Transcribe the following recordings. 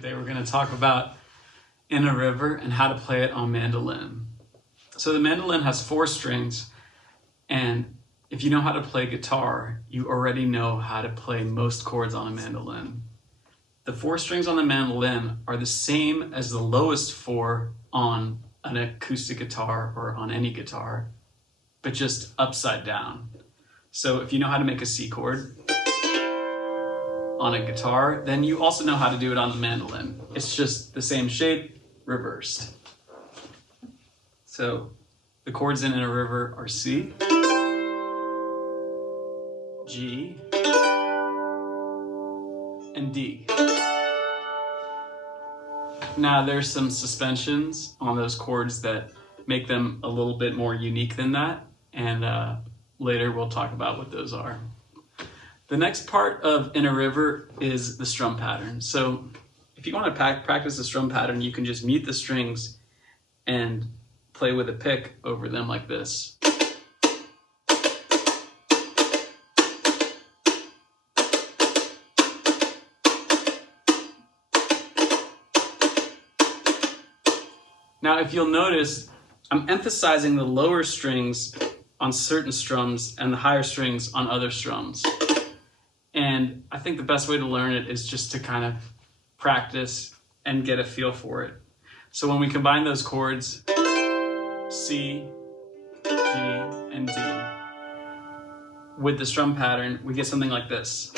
Today we're going to talk about In a River and how to play it on mandolin. So the mandolin has 4 strings, and if you know how to play guitar, you already know how to play most chords on a mandolin. The 4 strings on the mandolin are the same as the lowest 4 on an acoustic guitar or on any guitar, but just upside down. So if you know how to make a C chord on a guitar, then you also know how to do it on the mandolin. It's just the same shape, reversed. So the chords in a river are C, G, and D. Now there's some suspensions on those chords that make them a little bit more unique than that, and later we'll talk about what those are. The next part of In a River is the strum pattern. So if you want to practice the strum pattern, you can just mute the strings and play with a pick over them like this. Now, if you'll notice, I'm emphasizing the lower strings on certain strums and the higher strings on other strums. And I think the best way to learn it is just to kind of practice and get a feel for it. So when we combine those chords, C, G, and D, with the strum pattern, we get something like this.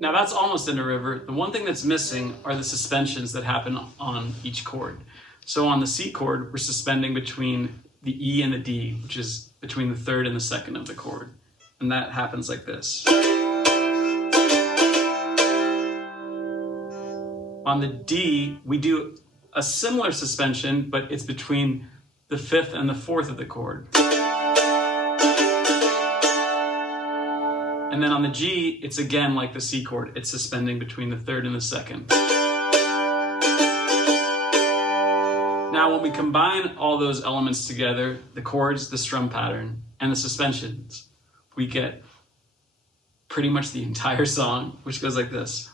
Now that's almost in a river. The one thing that's missing are the suspensions that happen on each chord. So on the C chord, we're suspending between the E and the D, which is between the 3rd and the 2nd of the chord. And that happens like this. On the D, we do a similar suspension, but it's between the 5th and the 4th of the chord. And then on the G, it's again like the C chord. It's suspending between the 3rd and the 2nd. Now, when we combine all those elements together, the chords, the strum pattern, and the suspensions, we get pretty much the entire song, which goes like this.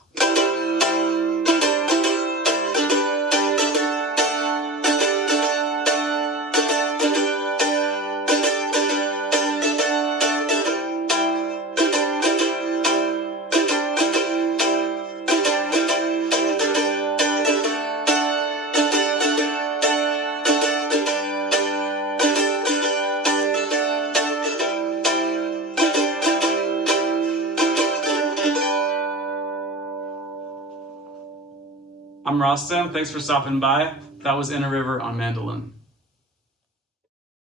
I'm Rostam, thanks for stopping by. That was In a River on mandolin.